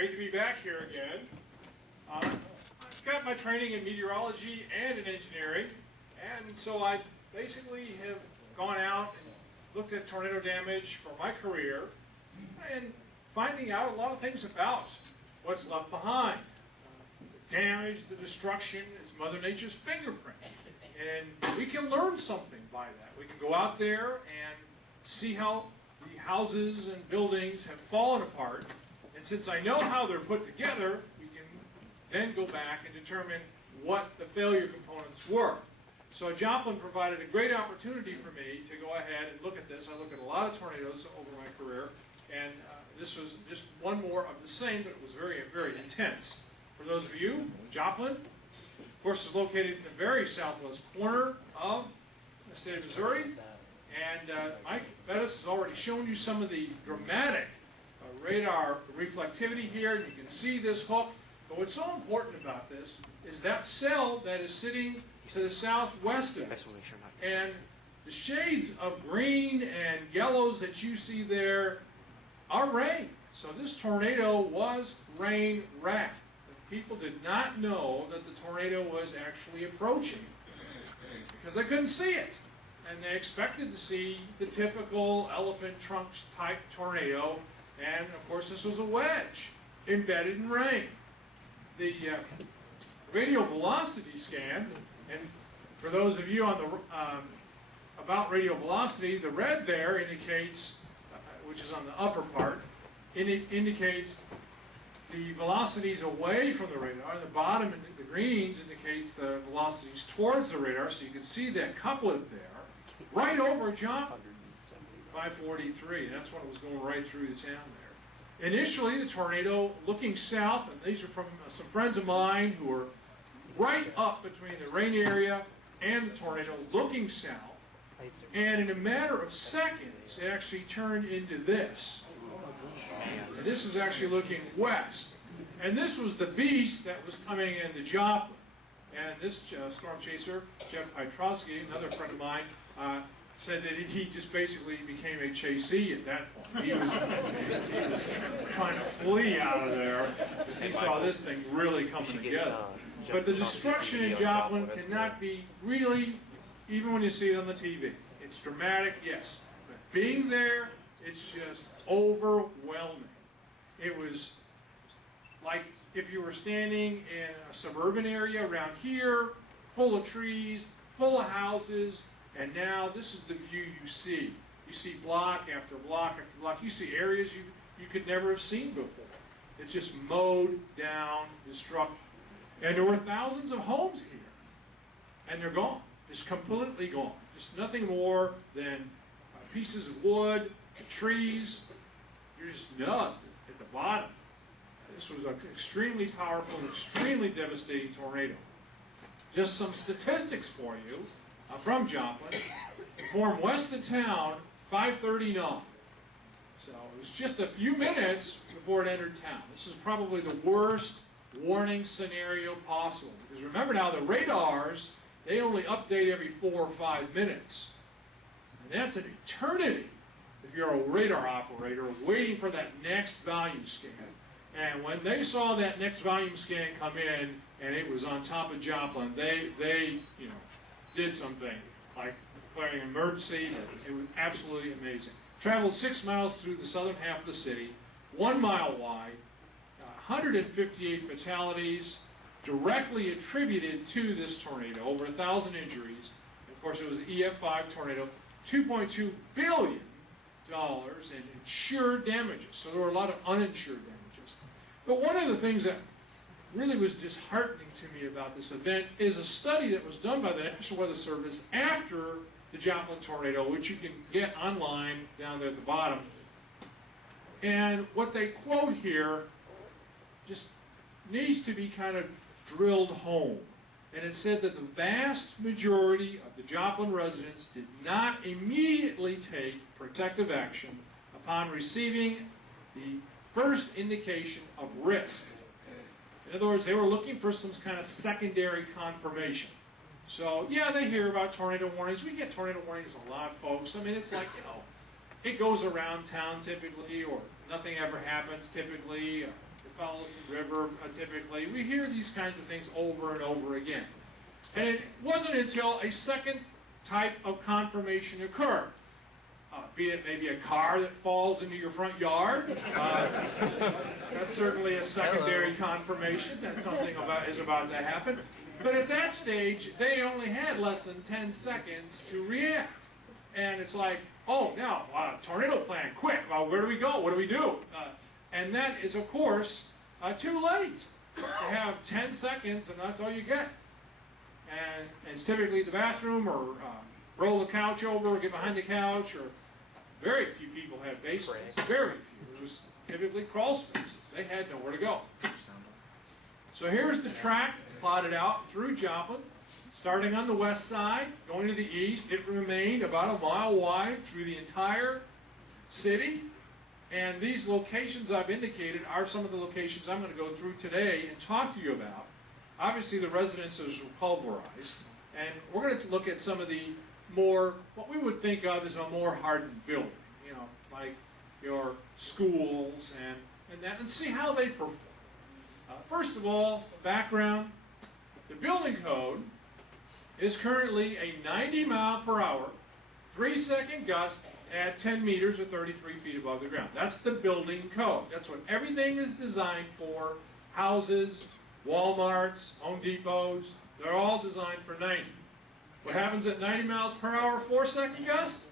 Great to be back here again. I've got my training in meteorology and in engineering, and so I basically have gone out and looked at tornado damage for my career and finding out a lot of things about what's left behind. The damage, the destruction is Mother Nature's fingerprint, and we can learn something by that. We can go out there and see how the houses and buildings have fallen apart, and since I know how they're put together, we can then go back and determine what the failure components were. So Joplin provided a great opportunity for me to go ahead and look at this. I looked at a lot of tornadoes over my career, and this was just one more of the same, but it was very, very intense. For those of you, Joplin, of course, is located in the very southwest corner of the state of Missouri, and Mike Bettis has already shown you some of the dramatic radar reflectivity here. You can see this hook. But what's so important about this is that cell that is sitting to the southwest of it. And the shades of green and yellows that you see there are rain. So this tornado was rain wrapped. People did not know that the tornado was actually approaching because they couldn't see it. And they expected to see the typical elephant trunk type tornado. And of course this was a wedge embedded in rain. The radial velocity scan, and for those of you on the about radial velocity, the red there indicates, which is on the upper part, indicates the velocities away from the radar. The bottom, the greens, indicates the velocities towards the radar, so you can see that couplet there, right over Joplin, 543. That's when it was going right through the town there. Initially, the tornado looking south, and these are from some friends of mine who were right up between the rain area and the tornado looking south, and in a matter of seconds, it actually turned into this. And this is actually looking west. And this was the beast that was coming into Joplin. And this storm chaser, Jeff Pietrowski, another friend of mine, said that he just basically became a chasee at that point. He was trying to flee out of there because he saw this thing really coming together. But the destruction in Joplin cannot be really, even when you see it on the TV. It's dramatic, yes. But being there, it's just overwhelming. It was like if you were standing in a suburban area around here, full of trees, full of houses, and now this is the view you see. You see block after block after block. You see areas you could never have seen before. It's just mowed down, destructive. And there were thousands of homes here. And they're gone. Just completely gone. Just nothing more than pieces of wood, trees. You're just nubbed at the bottom. This was an extremely powerful, extremely devastating tornado. Just some statistics for you. From Joplin, formed west of town, 5:39. So it was just a few minutes before it entered town. This is probably the worst warning scenario possible. Because remember now, the radars, they only update every 4 or 5 minutes. And that's an eternity if you're a radar operator waiting for that next volume scan. And when they saw that next volume scan come in, and it was on top of Joplin, they did something like declaring an emergency. It was absolutely amazing. Traveled 6 miles through the southern half of the city, 1 mile wide, 158 fatalities directly attributed to this tornado, over 1,000 injuries. And of course, it was an EF5 tornado, $2.2 billion in insured damages. So there were a lot of uninsured damages. But one of the things that really was disheartening to me about this event is a study that was done by the National Weather Service after the Joplin tornado, which you can get online down there at the bottom. And what they quote here just needs to be kind of drilled home. And it said that the vast majority of the Joplin residents did not immediately take protective action upon receiving the first indication of risk. In other words, they were looking for some kind of secondary confirmation. So, yeah, they hear about tornado warnings. We get tornado warnings a lot, folks. I mean, it's like, it goes around town typically, or nothing ever happens typically. It follows the river typically. We hear these kinds of things over and over again. And it wasn't until a second type of confirmation occurred. Be it maybe a car that falls into your front yard. That's certainly a secondary confirmation that something is about to happen. But at that stage, they only had less than 10 seconds to react. And it's like, oh, now, tornado plan, quick. Where do we go? What do we do? And that is, of course, too late. You have 10 seconds, and that's all you get. And it's typically the bathroom, or roll the couch over, or get behind the couch, or very few people had basements. Very few. It was typically crawl spaces. They had nowhere to go. So here's the track plotted out through Joplin. Starting on the west side, going to the east, it remained about a mile wide through the entire city. And these locations I've indicated are some of the locations I'm going to go through today and talk to you about. Obviously, the residences were pulverized, and we're going to look at some of the more, what we would think of as a more hardened building, you know, like your schools and that, and see how they perform. First of all, background, the building code is currently a 90 mile per hour, 3-second gust at 10 meters or 33 feet above the ground. That's the building code. That's what everything is designed for. Houses, Walmarts, Home Depots, they're all designed for 90. What happens at 90 miles per hour, 4-second gust?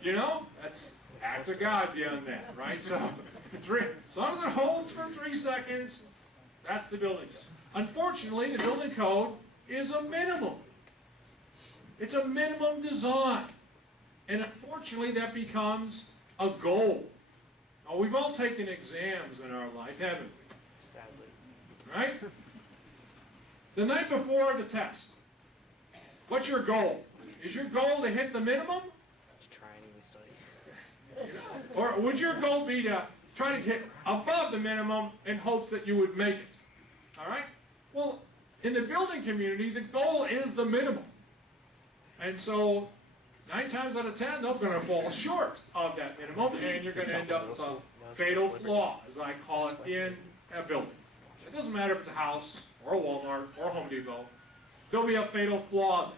You know, that's act of God beyond that, right? So, as long as it holds for 3 seconds, that's the building code. Unfortunately, the building code is a minimum. It's a minimum design. And unfortunately, that becomes a goal. Now, we've all taken exams in our life, haven't we? Sadly. Right? The night before the test, what's your goal? Is your goal to hit the minimum? Try and even study. Or would your goal be to try to get above the minimum in hopes that you would make it? All right? Well, in the building community, the goal is the minimum. And so, 9 times out of 10, they're going to fall short of that minimum, and you're going to end up with a fatal flaw, as I call it, in a building. It doesn't matter if it's a house, or a Walmart, or a Home Depot. There'll be a fatal flaw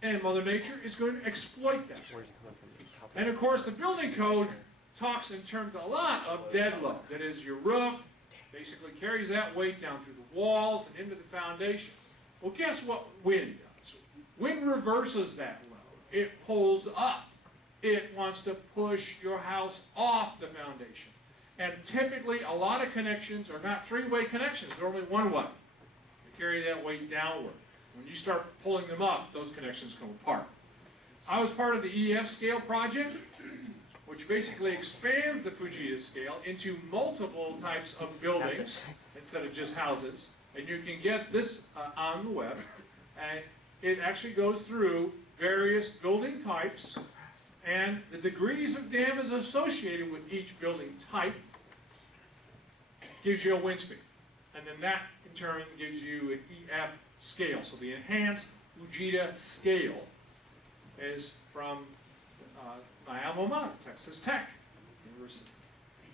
there. And Mother Nature is going to exploit that. And of course, the building code talks in terms a lot of dead load. That is, your roof basically carries that weight down through the walls and into the foundation. Well, guess what wind does? Wind reverses that load. It pulls up. It wants to push your house off the foundation. And typically, a lot of connections are not 3-way connections. They're only 1-way. They carry that weight downward. When you start pulling them up, those connections come apart. I was part of the EF scale project, which basically expands the Fujita scale into multiple types of buildings instead of just houses. And you can get this on the web. And it actually goes through various building types and the degrees of damage associated with each building type. Gives you a wind speed. And then that, in turn, gives you an EF scale. So the Enhanced Fujita scale is from my alma mater, Texas Tech University.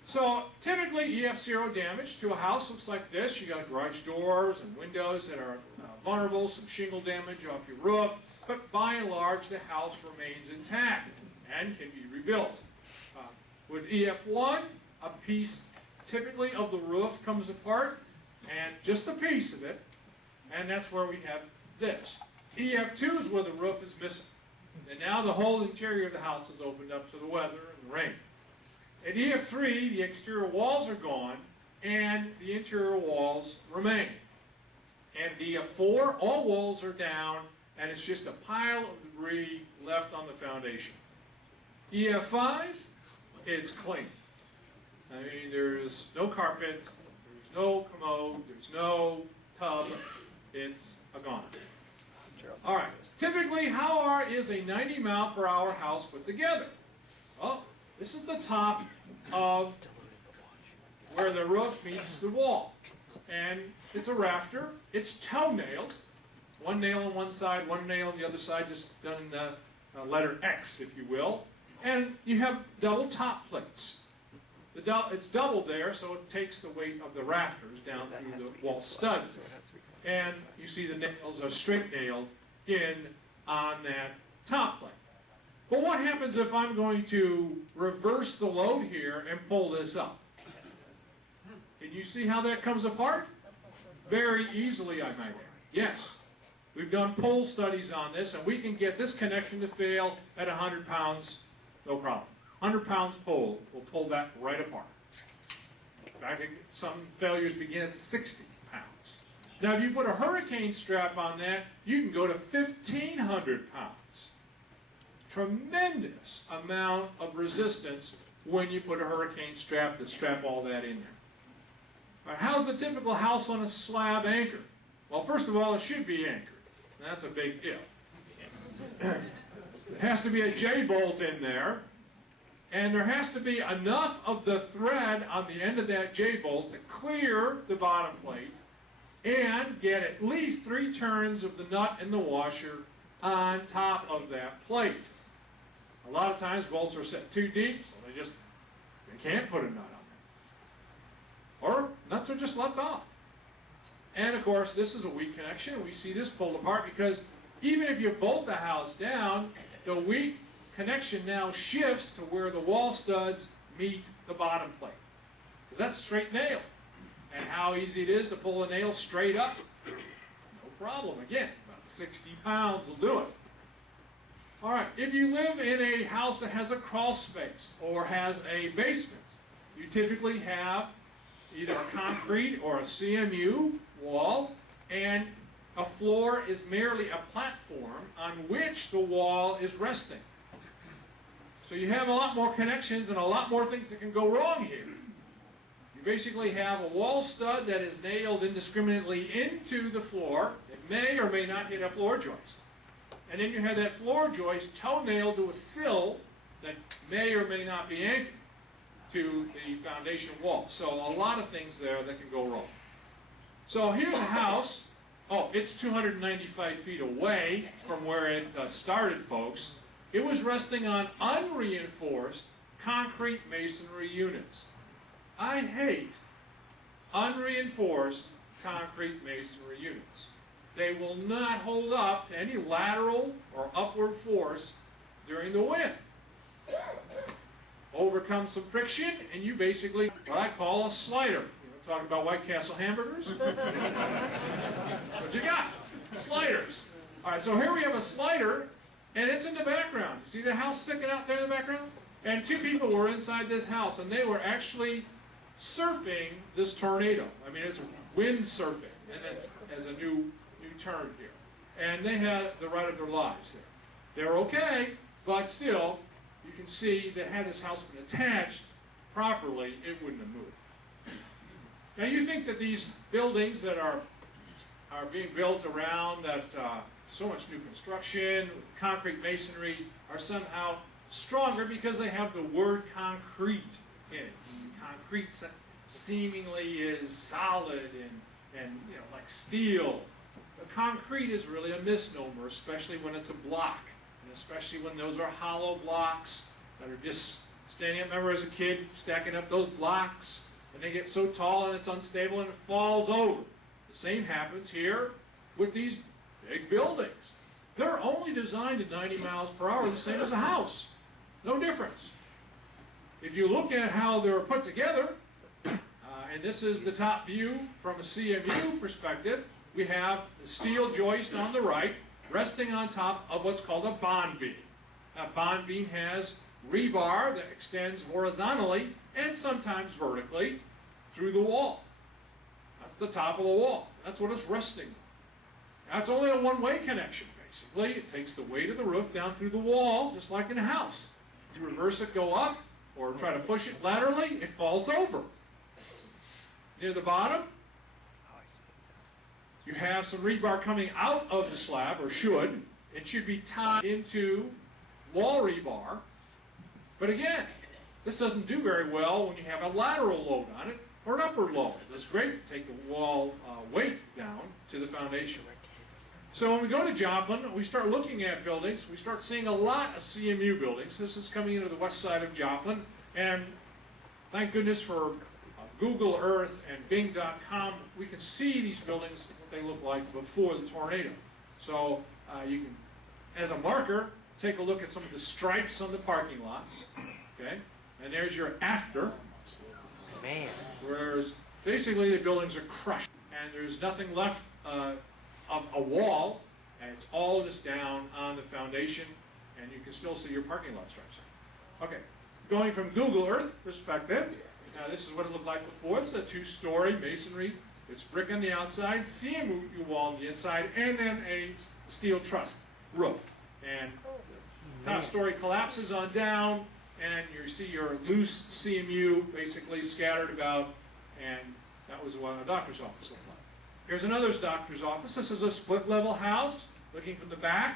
So typically EF0 damage to a house looks like this. You got garage doors and windows that are vulnerable, some shingle damage off your roof, but by and large the house remains intact and can be rebuilt. With EF1, a piece typically of the roof comes apart, and just a piece of it, and that's where we have this. EF2 is where the roof is missing. And now the whole interior of the house is opened up to the weather and the rain. At EF3, the exterior walls are gone, and the interior walls remain. And EF4, all walls are down, and it's just a pile of debris left on the foundation. EF5, it's clean. I mean, there's no carpet, there's no commode, there's no tub, it's a gone. All right, typically, how is a 90 mile per hour house put together? Well, this is the top of where the roof meets the wall. And it's a rafter, it's toe-nailed, one nail on one side, one nail on the other side, just done in the letter X, if you will. And you have double top plates. It's doubled there, so it takes the weight of the rafters down through the wall stud. And you see the nails are straight nailed in on that top plate. But what happens if I'm going to reverse the load here and pull this up? Can you see how that comes apart? Very easily, I might add. Yes. We've done pull studies on this, and we can get this connection to fail at 100 pounds, no problem. 100 pounds pull will pull that right apart. In fact, some failures begin at 60 pounds. Now, if you put a hurricane strap on that, you can go to 1,500 pounds. Tremendous amount of resistance when you put a hurricane strap to strap all that in there. All right, how's the typical house on a slab anchored? Well, first of all, it should be anchored. That's a big if. There has to be a J-bolt in there, and there has to be enough of the thread on the end of that J-bolt to clear the bottom plate and get at least 3 turns of the nut and the washer on top of that plate. A lot of times bolts are set too deep, so they can't put a nut on there. Or nuts are just left off. And of course, this is a weak connection. We see this pulled apart because even if you bolt the house down, the weak connection now shifts to where the wall studs meet the bottom plate. Because that's a straight nail. And how easy it is to pull a nail straight up? No problem. Again, about 60 pounds will do it. All right, if you live in a house that has a crawl space or has a basement, you typically have either a concrete or a CMU wall, and a floor is merely a platform on which the wall is resting. So you have a lot more connections and a lot more things that can go wrong here. You basically have a wall stud that is nailed indiscriminately into the floor. It may or may not hit a floor joist. And then you have that floor joist toe-nailed to a sill that may or may not be anchored to the foundation wall. So a lot of things there that can go wrong. So here's a house. Oh, it's 295 feet away from where it started, folks. It was resting on unreinforced concrete masonry units. I hate unreinforced concrete masonry units. They will not hold up to any lateral or upward force during the wind. Overcome some friction, and you basically, what I call a slider. Talking about White Castle hamburgers? What you got? Sliders. All right, so here we have a slider, and it's in the background. See the house sticking out there in the background? And 2 people were inside this house, and they were actually surfing this tornado. I mean, it's wind surfing, and then as a new term here. And they had the ride of their lives there. They're okay, but still, you can see that had this house been attached properly, it wouldn't have moved. Now you think that these buildings that are being built around that so much new construction with concrete masonry are somehow stronger because they have the word concrete in it. Concrete seemingly is solid and like steel. But concrete is really a misnomer, especially when it's a block, and especially when those are hollow blocks that are just standing up. Remember as a kid stacking up those blocks, and they get so tall and it's unstable and it falls over. The same happens here with these big buildings. They're only designed at 90 miles per hour, the same as a house. No difference. If you look at how they're put together, and this is the top view from a CMU perspective, we have the steel joist on the right resting on top of what's called a bond beam. That bond beam has rebar that extends horizontally and sometimes vertically through the wall. That's the top of the wall. That's what it's resting on. That's only a one-way connection, basically. It takes the weight of the roof down through the wall, just like in a house. You reverse it, go up, or try to push it laterally, it falls over. Near the bottom, you have some rebar coming out of the slab, or should. It should be tied into wall rebar. But again, this doesn't do very well when you have a lateral load on it or an upward load. It's great to take the wall weight down to the foundation. So when we go to Joplin, we start looking at buildings. We start seeing a lot of CMU buildings. This is coming into the west side of Joplin. And thank goodness for Google Earth and Bing.com, we can see these buildings, what they look like before the tornado. So you can, as a marker, take a look at some of the stripes on the parking lots. Okay, and there's your after. Man. Whereas basically the buildings are crushed and there's nothing left of a wall, and it's all just down on the foundation, and you can still see your parking lot stripes. Okay, going from Google Earth perspective, now this is what it looked like before. It's a two-story masonry. It's brick on the outside, CMU wall on the inside, and then a steel truss roof. And the top story collapses on down, and you see your loose CMU basically scattered about, and that was what a doctor's office looked like. Here's another doctor's office. This is a split-level house, looking from the back.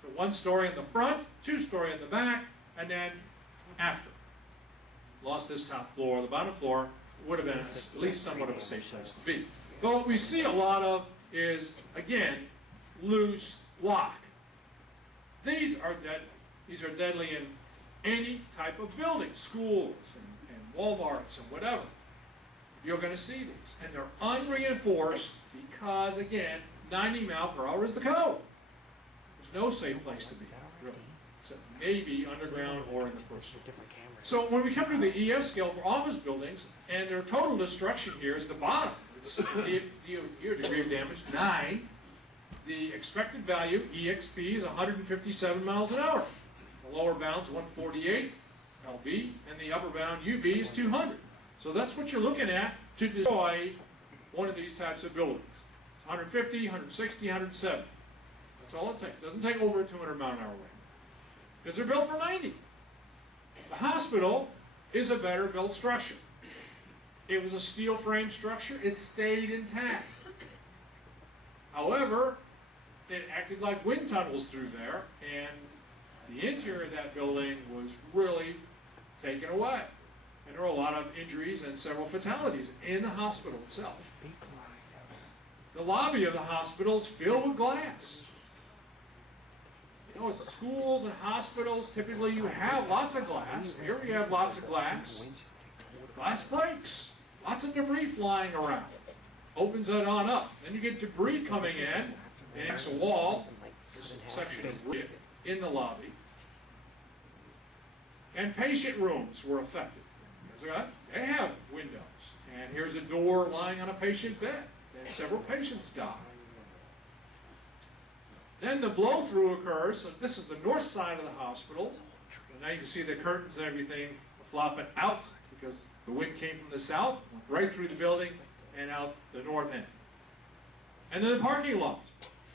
So one story in the front, two story in the back, and then after. Lost this top floor. The bottom floor would have been at least somewhat of a safe place to be. But what we see a lot of is, again, loose block. These are deadly in any type of building, schools and Walmarts and whatever. You're going to see these. And they're unreinforced because, again, 90 mph is the code. There's no safe place to be, really. Except maybe underground or in the first floor. So when we come to the EF scale for office buildings, and their total destruction here is the bottom. It's the degree of damage, 9. The expected value, EXP, is 157 miles an hour. The lower bound's 148, LB, and the upper bound, UB, is 200. So that's what you're looking at to destroy one of these types of buildings. It's 150, 160, 170. That's all it takes. It doesn't take over a 200 mile an hour wind. Because they're built for 90. The hospital is a better built structure. It was a steel frame structure. It stayed intact. However, it acted like wind tunnels through there, and the interior of that building was really taken away. And there were a lot of injuries and several fatalities in the hospital itself. The lobby of the hospital is filled with glass. You know, it's schools and hospitals, typically you have lots of glass. Here we have lots of glass. Glass breaks. Lots of debris flying around. Opens it on up. Then you get debris coming in. And it's a wall. This section of debris in the lobby. And patient rooms were affected. They have windows. And here's a door lying on a patient bed. And several patients died. Then the blow-through occurs. So this is the north side of the hospital. And now you can see the curtains and everything flopping out because the wind came from the south, went right through the building and out the north end. And then the parking lot.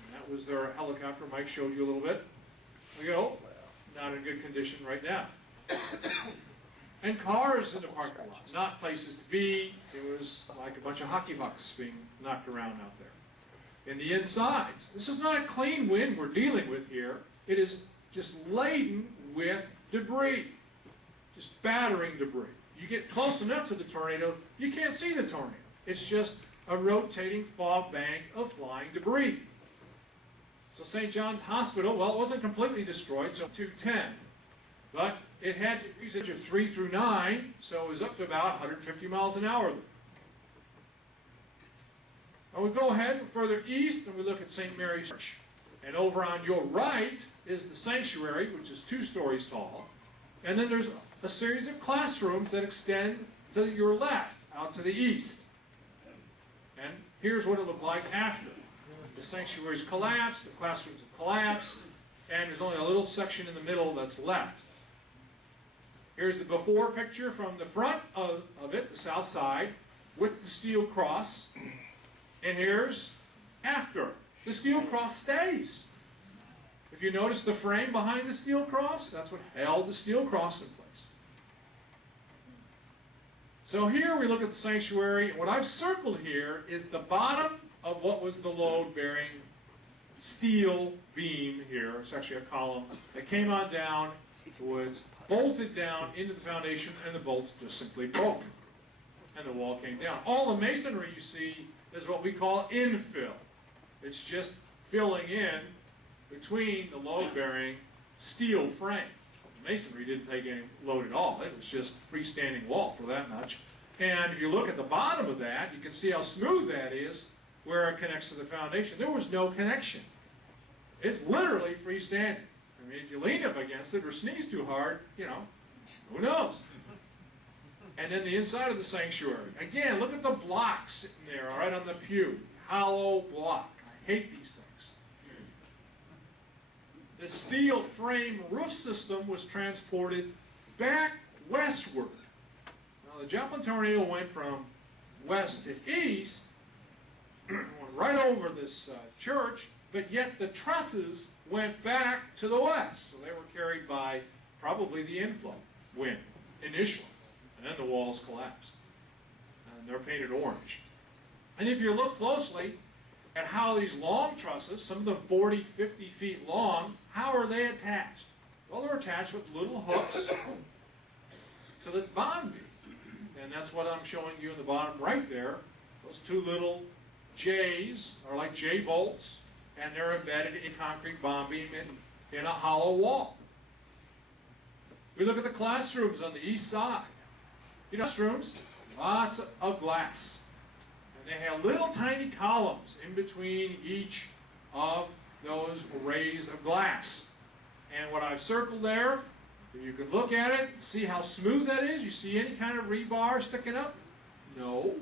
And that was their helicopter. Mike showed you a little bit. There we go. Not in good condition right now. And cars in the parking lot. Not places to be. It was like a bunch of hockey pucks being knocked around out there. In the insides. This is not a clean wind we're dealing with here. It is just laden with debris. Just battering debris. You get close enough to the tornado, you can't see the tornado. It's just a rotating fog bank of flying debris. So St. John's Hospital, well, it wasn't completely destroyed, so 210. But it had degrees of 3 through 9, so it was up to about 150 miles an hour. Now we go ahead further east and we look at St. Mary's Church. And over on your right is the sanctuary, which is 2 stories tall. And then there's a series of classrooms that extend to your left, out to the east. And here's what it looked like after. The sanctuaries collapsed, the classrooms have collapsed, and there's only a little section in the middle that's left. Here's the before picture from the front of it, the south side, with the steel cross. And here's after. The steel cross stays. If you notice the frame behind the steel cross, that's what held the steel cross in place. So here we look at the sanctuary, and what I've circled here is the bottom of what was the load-bearing steel beam here. It's actually a column that came on down, was bolted down into the foundation, and the bolts just simply broke. And the wall came down. All the masonry you see is what we call infill. It's just filling in between the load-bearing steel frame. masonry didn't take any load at all. It was just freestanding wall for that much. And if you look at the bottom of that, you can see how smooth that is where it connects to the foundation. There was no connection. It's literally freestanding. I mean, if you lean up against it or sneeze too hard, you know, who knows? And then the inside of the sanctuary. Again, look at the blocks sitting there, right on the pew. Hollow block. I hate these things. The steel frame roof system was transported back westward. Now, the Joplin tornado went from west to east, went right over this church, but yet the trusses went back to the west. So they were carried by probably the inflow wind initially. And then the walls collapsed. And they're painted orange. And if you look closely at how these long trusses, some of them 40, 50 feet long, how are they attached? Well, they're attached with little hooks to the bond beam. And that's what I'm showing you in the bottom right there. Those two little J's are like J bolts, and they're embedded in concrete bond beam in a hollow wall. We look at the classrooms on the east side. You know, classrooms, lots of glass. And they have little tiny columns in between each of those arrays of glass. And what I've circled there, if you can look at it and see how smooth that is, you see any kind of rebar sticking up? No.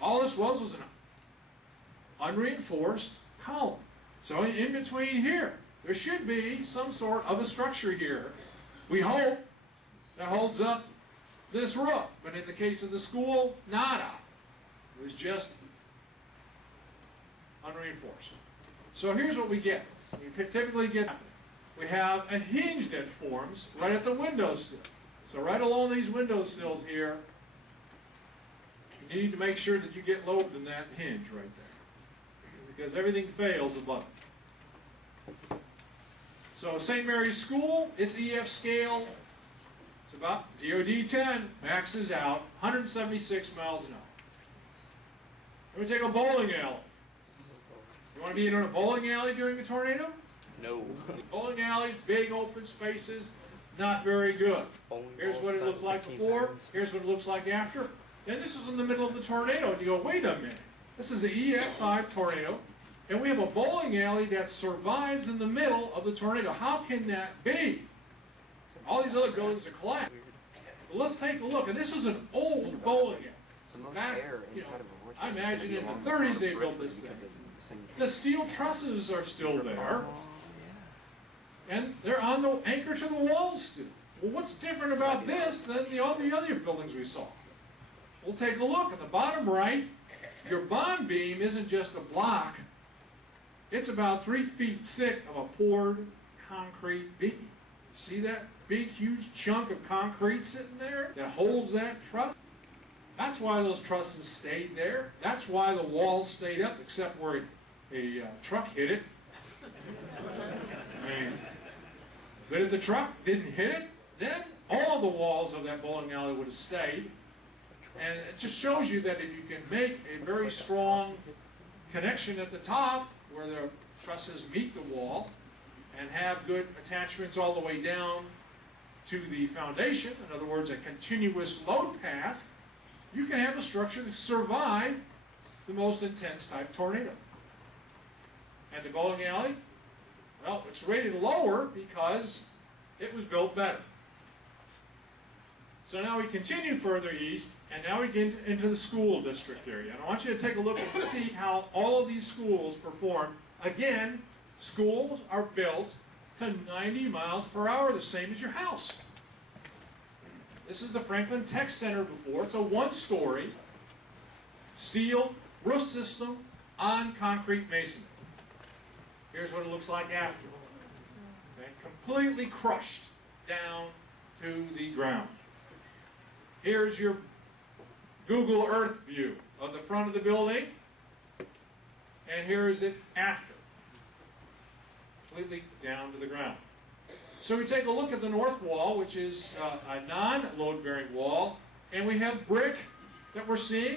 All this was an unreinforced column. So in between here, there should be some sort of a structure here. We hope that holds up this roof. But in the case of the school, nada. It was just unreinforced. So here's what we get. We typically get, we have a hinge that forms right at the windowsill. So right along these windowsills here, you need to make sure that you get load in that hinge right there, because everything fails above it. So St. Mary's School, its EF scale, it's about DOD 10, maxes out 176 miles an hour. Let me take a bowling alley. You want to be in a bowling alley during a tornado? No. Bowling alleys, big open spaces, not very good. Here's what it looks like before, here's what it looks like after. And this is in the middle of the tornado, and you go, wait a minute. This is an EF5 tornado, and we have a bowling alley that survives in the middle of the tornado. How can that be? All these other buildings are collapsed. Well, let's take a look. And this is an old bowling alley. Back, you know, I imagine in the 30s they built this thing. The steel trusses are still there, and they're on the anchor to the walls still. Well, what's different about this than all the other buildings we saw? We'll take a look. In the bottom right, your bond beam isn't just a block. It's about 3 feet thick of a poured concrete beam. See that big, huge chunk of concrete sitting there that holds that truss? That's why those trusses stayed there. That's why the walls stayed up, except where a truck hit it. But if the truck didn't hit it, then all of the walls of that bowling alley would have stayed. And it just shows you that if you can make a very strong connection at the top where the trusses meet the wall and have good attachments all the way down to the foundation, in other words, a continuous load path, you can have a structure that survive the most intense type tornado. And the bowling alley, well, it's rated lower because it was built better. So now we continue further east, and now we get into the school district area. And I want you to take a look and see how all of these schools perform. Again, schools are built to 90 miles per hour, the same as your house. This is the Franklin Tech Center before. It's a one-story steel roof system on concrete masonry. Here's what it looks like after. Okay? Completely crushed down to the ground. Here's your Google Earth view of the front of the building, and here is it after. Completely down to the ground. So we take a look at the north wall, which is a non-load-bearing wall, and we have brick that we're seeing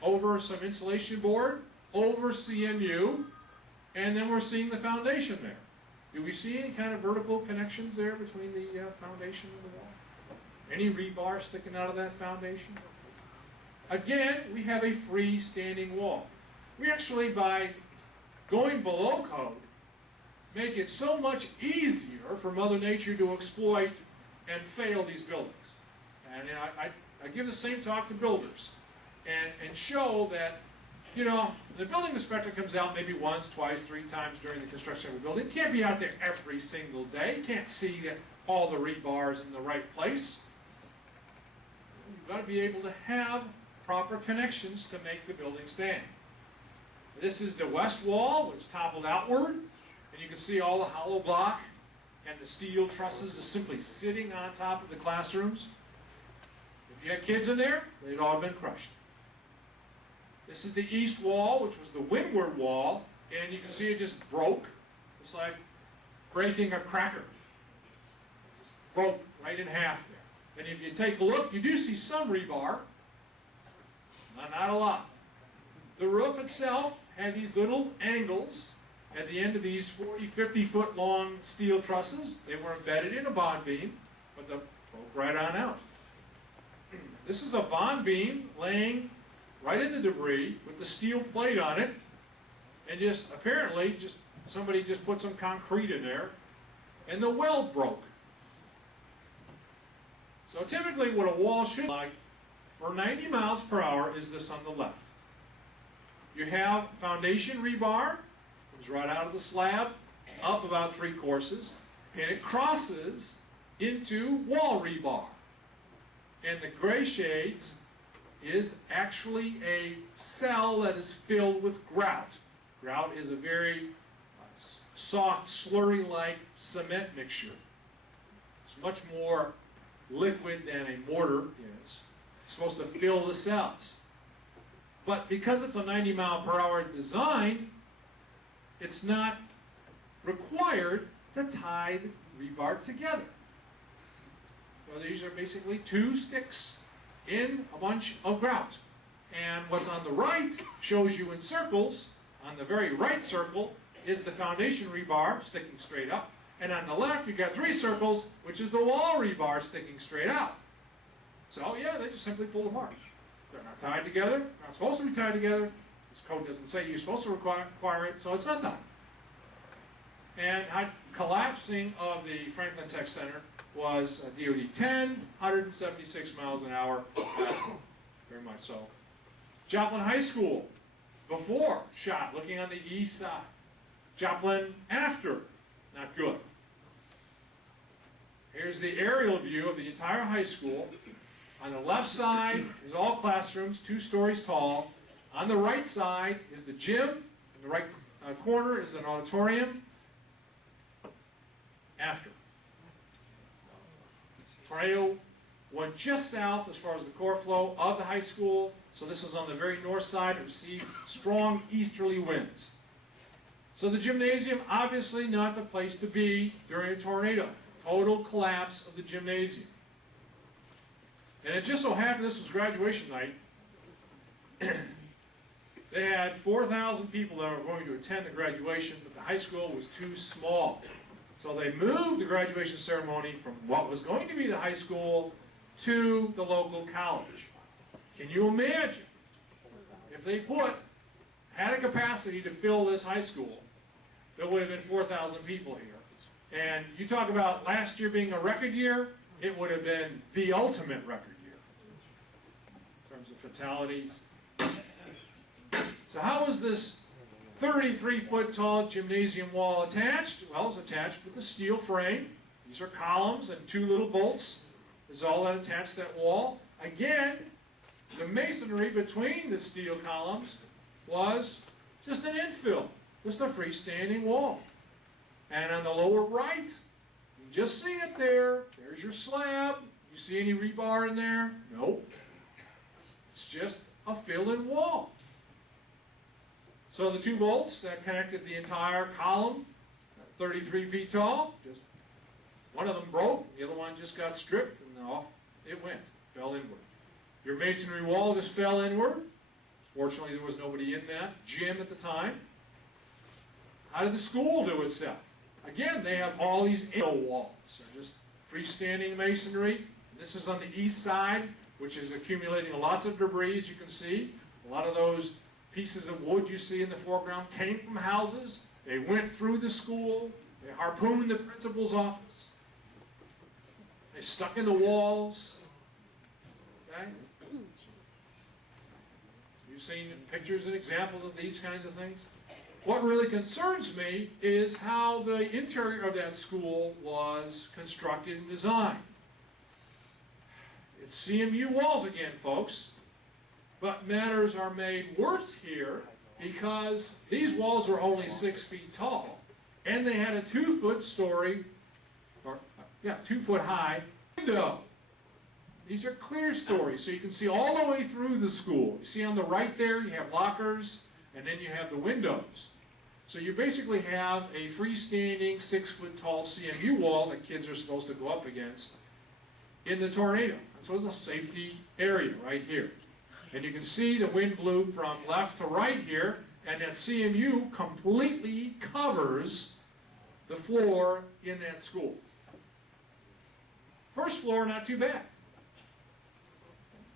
over some insulation board, over CMU, and then we're seeing the foundation there. Do we see any kind of vertical connections there between the foundation and the wall? Any rebar sticking out of that foundation? Again, we have a freestanding wall. We actually, by going below code, make it so much easier for Mother Nature to exploit and fail these buildings. And I give the same talk to builders and show that, you know, the building inspector comes out maybe once, twice, 3 times during the construction of a building. He can't be out there every single day. He can't see that all the rebar is in the right place. You've got to be able to have proper connections to make the building stand. This is the west wall, which toppled outward, and you can see all the hollow block and the steel trusses just simply sitting on top of the classrooms. If you had kids in there, they'd all have been crushed. This is the east wall, which was the windward wall, and you can see it just broke. It's like breaking a cracker. It just broke right in half there. And if you take a look, you do see some rebar, not a lot. The roof itself had these little angles at the end of these 40, 50-foot long steel trusses. They were embedded in a bond beam, but they broke right on out. This is a bond beam laying right in the debris with the steel plate on it, and just apparently somebody just put some concrete in there, and the weld broke. So typically what a wall should look like for 90 miles per hour is this on the left. You have foundation rebar, comes right out of the slab, up about 3 courses, and it crosses into wall rebar. And the gray shades is actually a cell that is filled with grout. Grout is a very soft, slurry-like cement mixture. It's much more liquid than a mortar is. It's supposed to fill the cells. But because it's a 90-mile-per-hour design, it's not required to tie the rebar together. So these are basically 2 sticks in a bunch of grout. And what's on the right shows you in circles. On the very right circle is the foundation rebar sticking straight up. And on the left, you've got 3 circles, which is the wall rebar sticking straight out. So yeah, they just simply pull apart. They're not tied together. They're not supposed to be tied together. This code doesn't say you're supposed to require it, so it's not done. And collapsing of the Franklin Tech Center was DOD 10, 176 miles an hour, very much so. Joplin High School, before shot, looking on the east side. Joplin after, not good. Here's the aerial view of the entire high school. On the left side is all classrooms, 2 stories tall. On the right side is the gym. In the right corner is an auditorium. After. Tornado went just south as far as the core flow of the high school. So this is on the very north side. It received strong easterly winds. So the gymnasium, obviously not the place to be during a tornado. Total collapse of the gymnasium. And it just so happened this was graduation night. They had 4,000 people that were going to attend the graduation, but the high school was too small. So they moved the graduation ceremony from what was going to be the high school to the local college. Can you imagine if they had a capacity to fill this high school, there would have been 4,000 people here. And you talk about last year being a record year, it would have been the ultimate record year in terms of fatalities. So how was this 33-foot tall gymnasium wall attached? Well, it's attached with a steel frame. These are columns and 2 little bolts. This is all that attached to that wall. Again, the masonry between the steel columns was just an infill, just a freestanding wall. And on the lower right, you just see it there. There's your slab. You see any rebar in there? Nope. It's just a fill-in wall. So the 2 bolts that connected the entire column, 33 feet tall, just one of them broke, the other one just got stripped, and off it went, fell inward. Your masonry wall just fell inward. Fortunately, there was nobody in that gym at the time. How did the school do itself? again, they have all these infill walls. They're just freestanding masonry. This is on the east side, which is accumulating lots of debris, as you can see. A lot of those pieces of wood you see in the foreground came from houses. They went through the school. They harpooned the principal's office. They stuck in the walls. Okay? You've seen pictures and examples of these kinds of things. What really concerns me is how the interior of that school was constructed and designed. It's CMU walls again, folks. But matters are made worse here because these walls are only 6 feet tall. And they had a 2-foot story, or 2-foot high window. These are clear stories, so you can see all the way through the school. You see on the right there, you have lockers, and then you have the windows. So you basically have a freestanding 6-foot tall CMU wall that kids are supposed to go up against in the tornado. This was a safety area right here. And you can see the wind blew from left to right here, and that CMU completely covers the floor in that school. First floor, not too bad.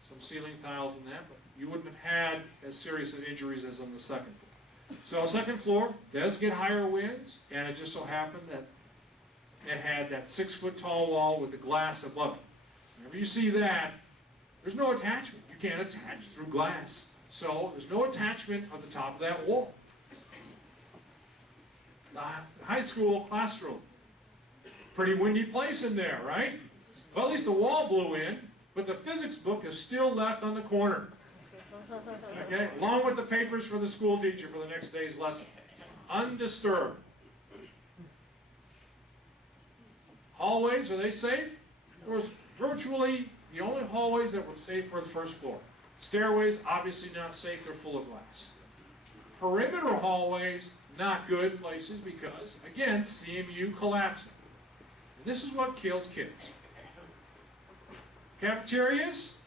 Some ceiling tiles and that, but you wouldn't have had as serious of injuries as on the second floor. So second floor does get higher winds, and it just so happened that it had that 6-foot tall wall with the glass above it. Whenever you see that, there's no attachment. You can't attach through glass. So there's no attachment at the top of that wall. The high school classroom. Pretty windy place in there, right? Well, at least the wall blew in, but the physics book is still left on the corner. Okay? Along with the papers for the school teacher for the next day's lesson. Undisturbed. Hallways, are they safe? There was virtually the only hallways that were safe were the first floor. Stairways, obviously not safe, they're full of glass. Perimeter hallways, not good places because, again, CMU collapsing. And this is what kills kids. Cafeterias,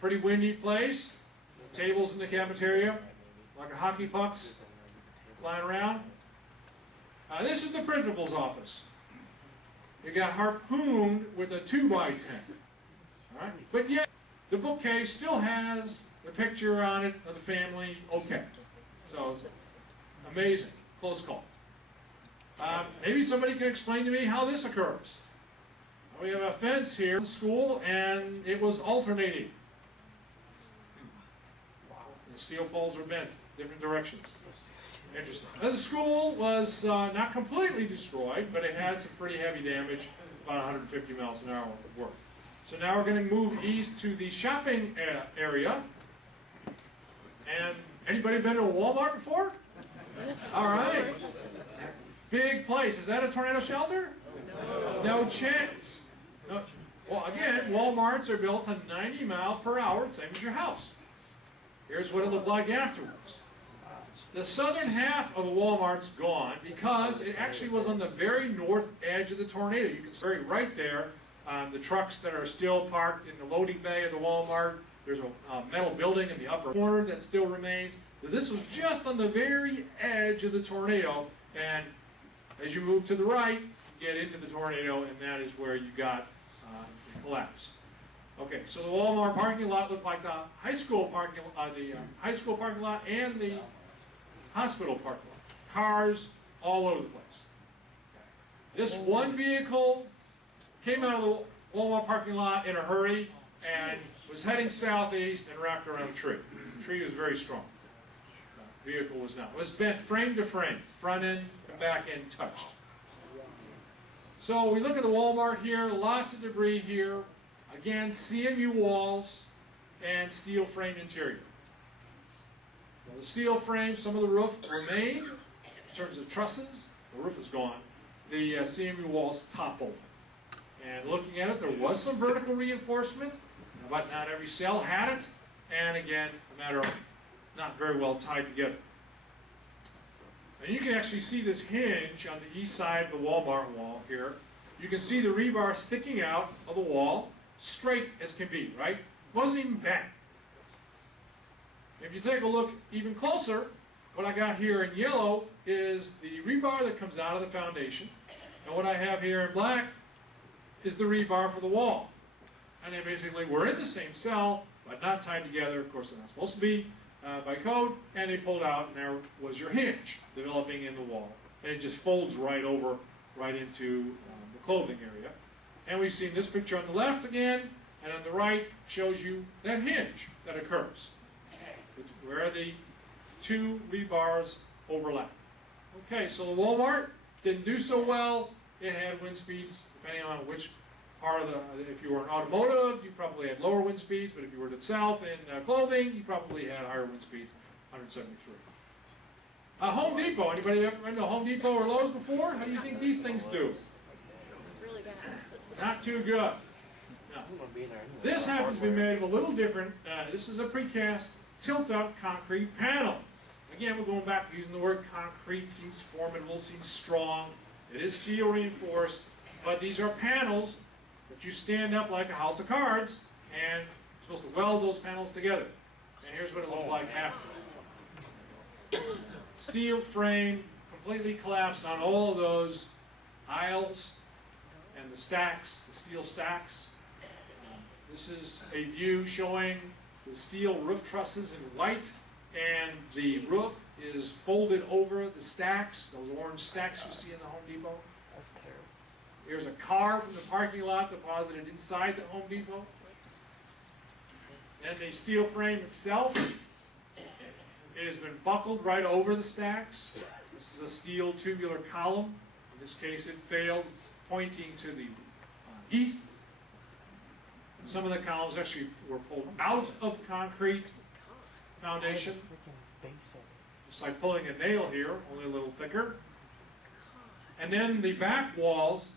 pretty windy place. Tables in the cafeteria, like a hockey pucks flying around. This is the principal's office. It got harpooned with a 2x10. All right? But yet, the bookcase still has the picture on it of the family, okay. So it's amazing. Close call. Maybe somebody can explain to me how this occurs. We have a fence here in the school, and it was alternating. The steel poles are bent different directions. Interesting. Now, the school was not completely destroyed, but it had some pretty heavy damage, about 150 miles an hour worth. So now we're going to move east to the shopping area. And anybody been to a Walmart before? All right. Big place. Is that a tornado shelter? No chance. No. Well, again, Walmarts are built on 90 miles per hour, same as your house. Here's what it looked like afterwards. The southern half of the Walmart's gone because it actually was on the very north edge of the tornado. You can see right there the trucks that are still parked in the loading bay of the Walmart. There's a metal building in the upper corner that still remains. This was just on the very edge of the tornado, and as you move to the right, you get into the tornado, and that is where you got the collapse. Okay, so the Walmart parking lot looked like the high school parking lot and the hospital parking lot. Cars all over the place. This one vehicle came out of the Walmart parking lot in a hurry and was heading southeast and wrapped around a tree. The tree was very strong. The vehicle was not. It was bent frame to frame, front end and back end touched. So we look at the Walmart here, lots of debris here. Again, CMU walls and steel frame interior. So the steel frame, some of the roof remain. In terms of trusses, the roof is gone. The CMU walls toppled. And looking at it, there was some vertical reinforcement, but not every cell had it. And again, a matter of not very well tied together. And you can actually see this hinge on the east side of the Walmart wall here. You can see the rebar sticking out of the wall, straight as can be, right? It wasn't even bent. If you take a look even closer, what I got here in yellow is the rebar that comes out of the foundation. And what I have here in black is the rebar for the wall. And they basically were in the same cell, but not tied together. Of course, they're not supposed to be by code. And they pulled out, and there was your hinge developing in the wall. And it just folds right over, right into the clothing area. And we've seen this picture on the left again, and on the right shows you that hinge that occurs, where the two rebars overlap. Okay, so the Walmart didn't do so well. It had wind speeds, depending on which part of the, if you were in automotive, you probably had lower wind speeds, but if you were to the south in clothing, you probably had higher wind speeds, 173. Home Depot, anybody ever been to Home Depot or Lowe's before? How do you think these things do? Really bad. Not too good. No. This happens to be made of a little different. This is a precast tilt-up concrete panel. Again, we're going back to using the word concrete. Seems formidable, seems strong. It is steel reinforced, but these are panels that you stand up like a house of cards, and you're supposed to weld those panels together. And here's what it looks like after. Steel frame, completely collapsed on all of those aisles and the stacks, the steel stacks. This is a view showing the steel roof trusses in white, and the roof is folded over the stacks, those orange stacks you see in the Home Depot. That's terrible. Here's a car from the parking lot deposited inside the Home Depot. And the steel frame itself, it has been buckled right over the stacks. This is a steel tubular column. In this case, it failed, pointing to the east. Some of the columns actually were pulled out of the concrete foundation. Just like pulling a nail here, only a little thicker. And then the back walls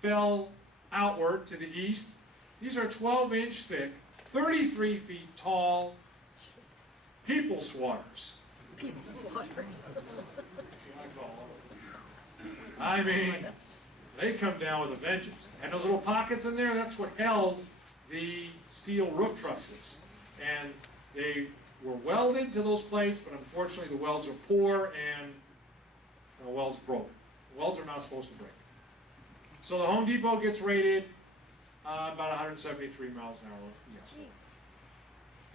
fell outward to the east. These are 12-inch thick, 33 feet tall people swatters. People swatter. I mean, they come down with a vengeance. And those little pockets in there, that's what held the steel roof trusses. And they were welded to those plates, but unfortunately the welds are poor and the welds broke. The welds are not supposed to break. So the Home Depot gets rated about 173 miles an hour. Yeah.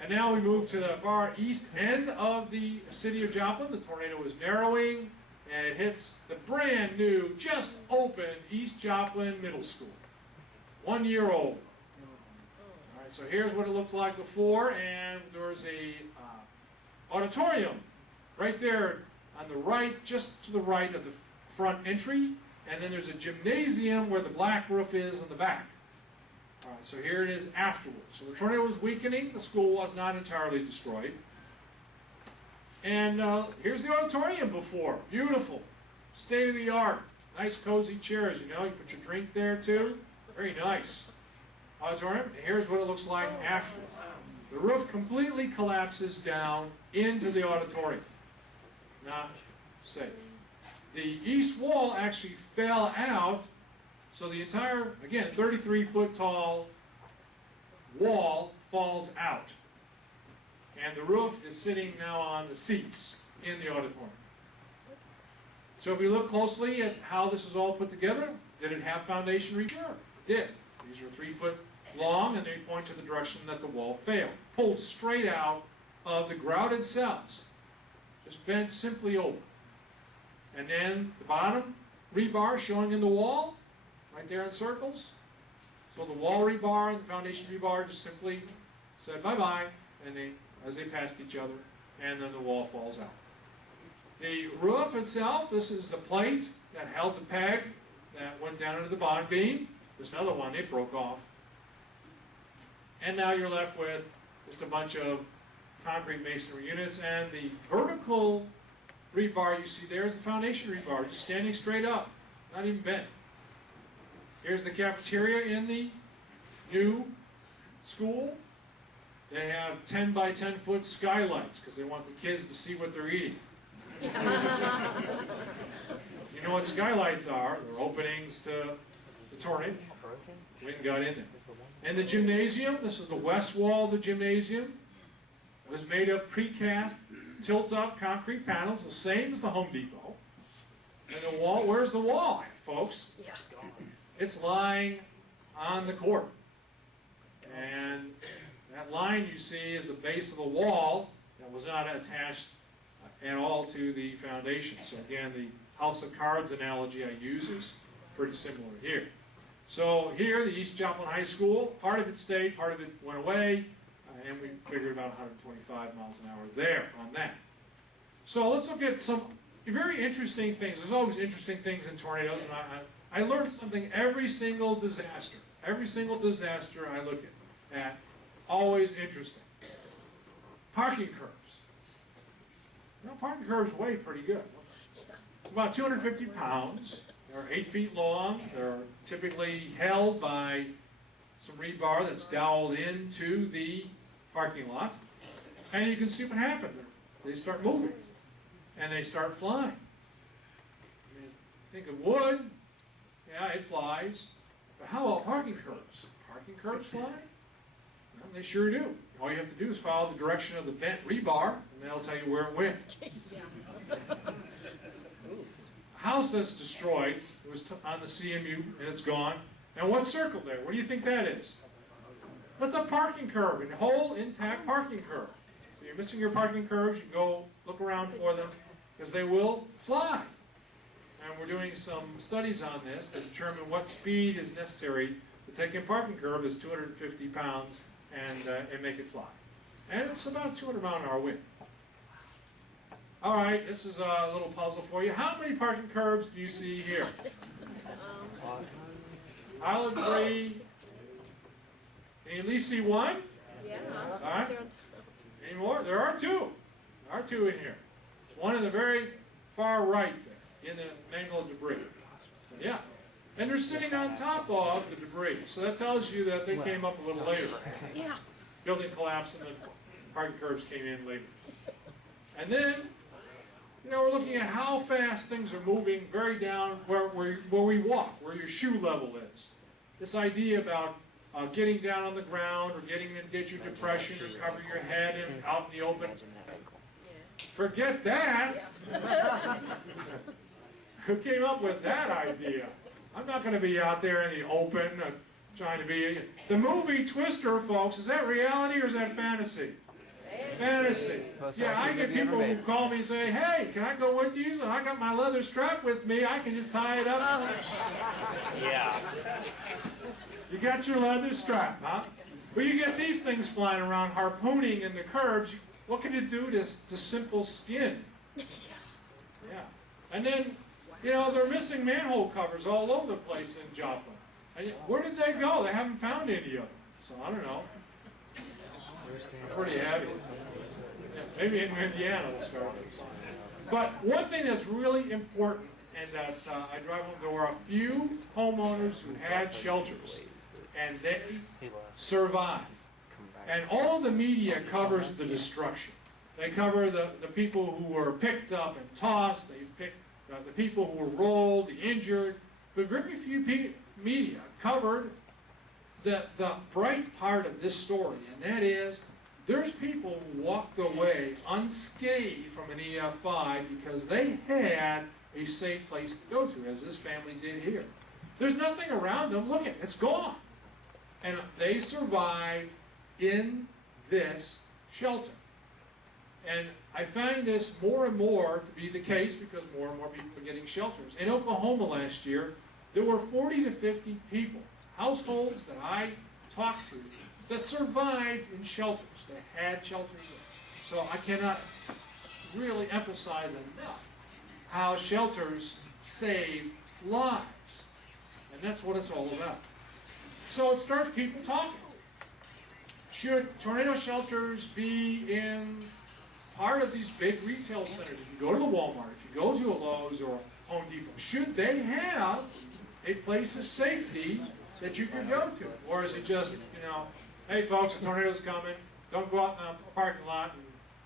And now we move to the far east end of the city of Joplin. The tornado is narrowing, and it hits the brand new, just opened East Joplin Middle School. 1 year old. All right, so here's what it looked like before, and there's a auditorium right there on the right, just to the right of the front entry, and then there's a gymnasium where the black roof is in the back. All right, so here it is afterwards. So the tornado was weakening. The school was not entirely destroyed. And here's the auditorium before. Beautiful. State-of-the-art. Nice cozy chairs, you know. You put your drink there too. Very nice. Auditorium. And here's what it looks like after. The roof completely collapses down into the auditorium. Not safe. The east wall actually fell out, so the entire, again, 33-foot tall wall falls out. And the roof is sitting now on the seats in the auditorium. So if we look closely at how this is all put together, did it have foundation reach? Sure, it did. These are 3 foot long, and they point to the direction that the wall failed. Pulled straight out of the grouted cells. Just bent simply over. And then the bottom rebar showing in the wall, right there in circles. So the wall rebar and the foundation rebar just simply said bye-bye, and as they passed each other, and then the wall falls out. The roof itself, this is the plate that held the peg that went down into the bond beam. There's another one, it broke off. And now you're left with just a bunch of concrete masonry units, and the vertical rebar you see there is the foundation rebar, just standing straight up, not even bent. Here's the cafeteria in the new school. They have 10 by 10 foot skylights because they want the kids to see what they're eating. You know what skylights are? They're openings to the tornado. We got in there. And the gymnasium, this is the west wall of the gymnasium. It was made of precast tilt-up concrete panels, the same as the Home Depot. And the wall, where's the wall, folks? Yeah. It's lying on the court. And that line you see is the base of the wall that was not attached at all to the foundation. So again, the house of cards analogy I use is pretty similar here. So here, the East Joplin High School, part of it stayed, part of it went away, and we figured about 125 miles an hour there on that. So let's look at some very interesting things. There's always interesting things in tornadoes, and I learned something every single disaster. Every single disaster I look at, always interesting. Parking curbs. You know, parking curbs weigh pretty good. It's about 250 pounds. They're 8 feet long. They're typically held by some rebar that's doweled into the parking lot. And you can see what happened. They start moving. And they start flying. I mean, think of wood. Yeah, it flies. But how about parking curbs? Parking curbs fly? Well, they sure do. All you have to do is follow the direction of the bent rebar, and that'll tell you where it went. A house that's destroyed, it was on the CMU, and it's gone. And what's circled there? What do you think that is? That's a parking curb, a whole intact parking curb. So you're missing your parking curbs, you can go look around for them, because they will fly. And we're doing some studies on this to determine what speed is necessary to take a parking curb that's 250 pounds and make it fly. And it's about 200 mile an hour wind. All right, this is a little puzzle for you. How many parking curbs do you see here? I'll agree. Can you at least see one? Yeah. All right. Any more? There are two. There are two in here. One in the very far right there, in the mangled debris. Yeah. And they're sitting on top of the debris. So that tells you that they came up a little later. Yeah. Building collapsed and the parking curbs came in later. And then, you know, we're looking at how fast things are moving very down where we walk, where your shoe level is. This idea about getting down on the ground or getting in a ditch or depression or covering your head and out in the open. Forget that! Who came up with that idea? I'm not going to be out there in the open trying to be... The movie Twister, folks, is that reality or is that fantasy? Fantasy. Yeah, I get people who call me and say, hey, can I go with you? I got my leather strap with me. I can just tie it up. Yeah. You got your leather strap, huh? Well, you get these things flying around, harpooning in the curbs. What can you do to simple skin? Yeah. And then, you know, they're missing manhole covers all over the place in Joplin. And where did they go? They haven't found any of them. So I don't know. Pretty heavy. Maybe in Indiana they'll start. But one thing that's really important, and that I drive home, there were a few homeowners who had shelters, and they survived. And all the media covers the destruction. They cover the people who were picked up and tossed. They pick the people who were rolled, the injured. But very few media covered the bright part of this story, and that is there's people who walked away unscathed from an EF5 because they had a safe place to go to, as this family did here. There's nothing around them. Look, it's gone. And they survived in this shelter. And I find this more and more to be the case because more and more people are getting shelters. In Oklahoma last year, there were 40 to 50 people, households that I talked to, that survived in shelters. They had shelters there. So I cannot really emphasize enough how shelters save lives. And that's what it's all about. So it starts people talking. Should tornado shelters be in part of these big retail centers? If you go to the Walmart, if you go to a Lowe's or a Home Depot, should they have a place of safety that you can go to? Or is it just, you know, hey folks, a tornado's coming, don't go out in the parking lot and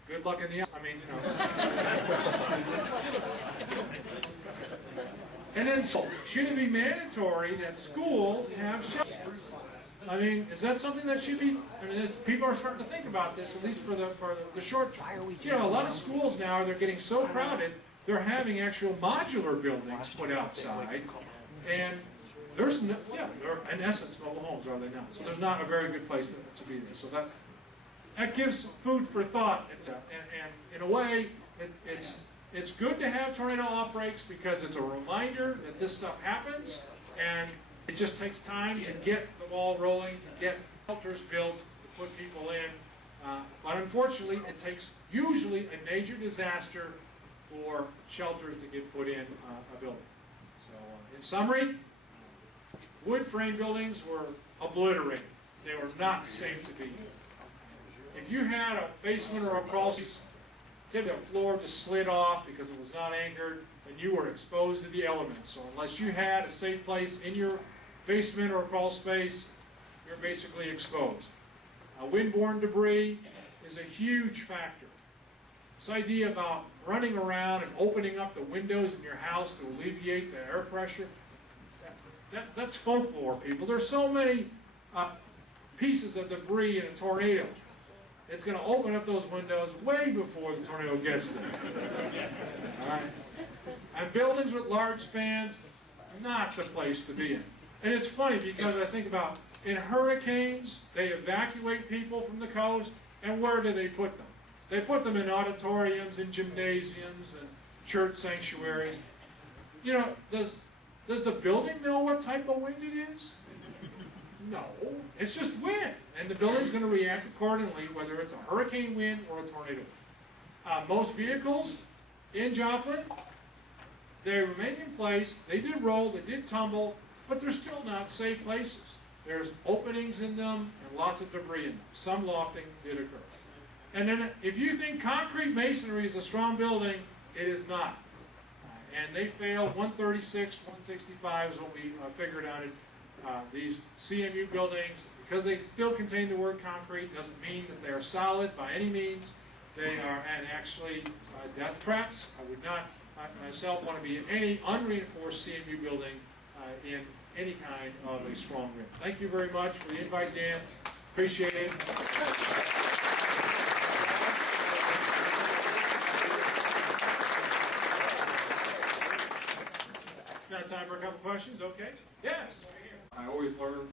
good luck in the... I mean, you know. And then, should it be mandatory that schools have shelters? I mean, is that something that should be, I mean, people are starting to think about this, at least for the short term. You know, a lot of schools now, they're getting so crowded, they're having actual modular buildings put outside, and there's no, yeah, they're in essence mobile homes, are they not? So there's not a very good place to be there. So that gives food for thought, and in a way, it's good to have tornado outbreaks because it's a reminder that this stuff happens, and it just takes time to get the ball rolling, to get shelters built, to put people in. But unfortunately, it takes usually a major disaster for shelters to get put in a building. So, in summary, wood frame buildings were obliterated. They were not safe to be in. If you had a basement or a crawl space, typically the floor just slid off because it was not anchored, and you were exposed to the elements. So unless you had a safe place in your basement or crawl space, you're basically exposed. Windborne debris is a huge factor. This idea about running around and opening up the windows in your house to alleviate the air pressure, that's folklore, people. There's so many pieces of debris in a tornado. It's going to open up those windows way before the tornado gets there. All right? And buildings with large spans, not the place to be in. And it's funny because I think about in hurricanes, they evacuate people from the coast, and where do they put them? They put them in auditoriums and gymnasiums and church sanctuaries. You know, does the building know what type of wind it is? No, it's just wind. And the building's going to react accordingly, whether it's a hurricane wind or a tornado. Most vehicles in Joplin, they remain in place. They did roll, they did tumble, but they're still not safe places. There's openings in them and lots of debris in them. Some lofting did occur. And then if you think concrete masonry is a strong building, it is not. And they failed 136, 165 is what we figured out. These CMU buildings, because they still contain the word concrete, doesn't mean that they are solid by any means. They are, and actually, death traps. I would not myself want to be in any unreinforced CMU building in any kind of a strong wind. Thank you very much for the invite, Dan. Appreciate it. Got time for a couple questions? Okay. Yes. I always learn